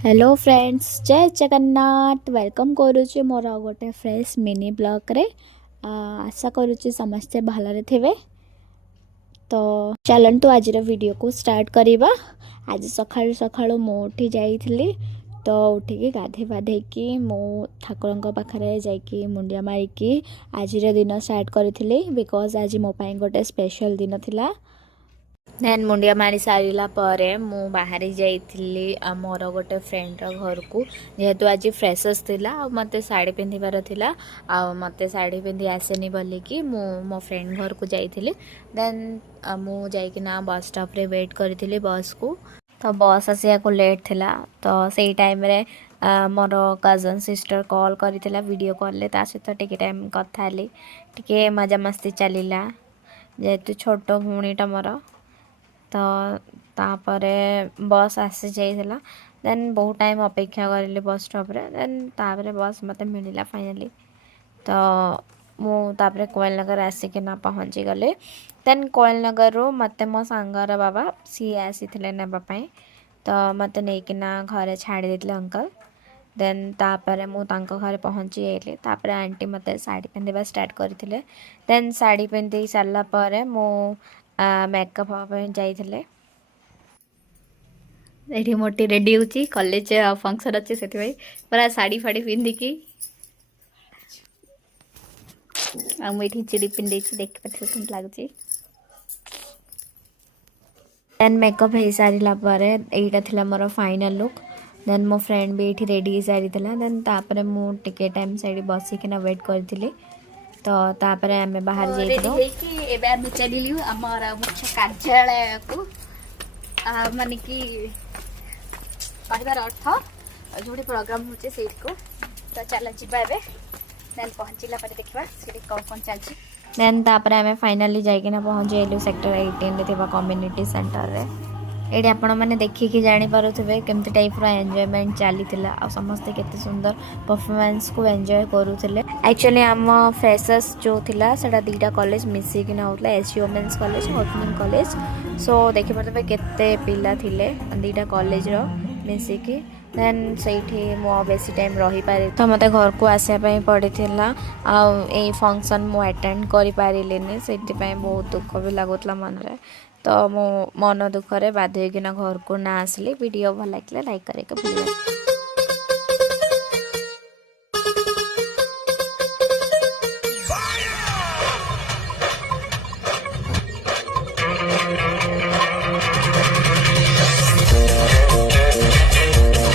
Hello friends, जय Jagannath. Welcome करुच्ची मोर गोटे fresh mini blog रे। आशा करुच्ची समस्ते भलरे थे। तो चलतु आज वीडियो को स्टार्ट करवा। आज सकाळु सकाळु मु उठी जाइली। तो उठिकी गाधे पाधेकी मु ठाकुर पाखे जाइकी मुंडिया मारिकी आज दिन स्टार्ट करी बिकज आज मो पाई गोटे स्पेशल दिन थिला। देन मुंडिया मारी सारा पर मु बाहरी जाइली मोर गोटे फ्रेंड्र घर को, जेहेतु आज फ्रेशर्स थिला आ मते साड़ी पिंधिबार थिला आ मते साड़ी पिंधि आसेनी बोलिकी मो फ्रेंड घर को जाइली। देन मु जाइकिना बस स्टॉप रे वेट करी बस को। तो बस आसिया को लेट थिला। तो सेई टाइम रे मोर कजन सिस्टर कॉल करिथिला वीडियो कॉल ले। ता सहित टिके टाइम कथा हली, टिके मजा मस्ती चलिला, जेहेतु छोट भूणीटा मोर। तो तापरे बस आसी जाइला। देन बहुत टाइम अपेक्षा करिले बस स्टॉप रे। देन तापरे बस मते मिलिला फाइनली। तो मु तापरे कोयल नगर आसिकिना पहुँची गले। देन कोयल नगर रो मते मो सांगर बाबा सी आसीथिले नेबा पई। तो मते नेकिना घरे छाड़ी देथिले अंकल। देन तापरे मु तांको घरे पहुँची आइली। तापरे आंटी मते साड़ी पिंधिबा स्टार्ट करथिले। देन साड़ी पिंधि सारला परे मु मेकअप जाइथिले। एठी मोटी रेडी होची कॉलेज फंक्शन अच्छे से पूरा साड़ी फाड़ी पिंधिकी मुझे चिड़ी पिंधे देख पाथे केमती लागुची। देन मेकअप हो सारा पर यहीटा थिला मोर फाइनल लुक। देन मो फ्रेंड भी ये रेडी हो सारी। देन तापरे मु टिके टाइम साइड बसिकिना वेट करथिले। तो तापरे आमे बाहर जाइथिलो। एबे आमे चलिलु हमर मुख्य कार्यालय को, माने कि कहबार अर्थ जोड़ी प्रोग्राम होचे सेट को। तो चल जिबा एबे। देन पहुंचला पर देखबा सेठी कोन चलची। देन तापरे आमे फाइनली जाइकिना पहुंच जाइलु सेक्टर 18 रे थिबा कम्युनिटी सेंटर रे। एडी आपण माने देखिकी जानि पारुथिबे केमती टाइप रो एन्जॉयमेंट चली थिला आ समस्त केते सुंदर परफॉर्मेंस को एन्जॉय करूथिले। एक्चुअली आम फ्रेशर्स जो थिला सेटा दीटा कॉलेज मिसिकी ना होतला, SU women's college opening college. So देखि पारुथिबे केते पिला थिले दीटा कॉलेज रो मिसिकी। देन सेठी मो बेसी टाइम रही पारे तो मते घर को आसे पई पड़ी थिला। आ ए फंक्शन मो अटेंड करि पारिलेनी, सेठी पई बहुत दुख भी लागुतला मन रे। तो मो मन दुख रे बाध्य होइकिना घर को ना आसली। वीडियो भल लागिले लाइक करे के भूलिबा।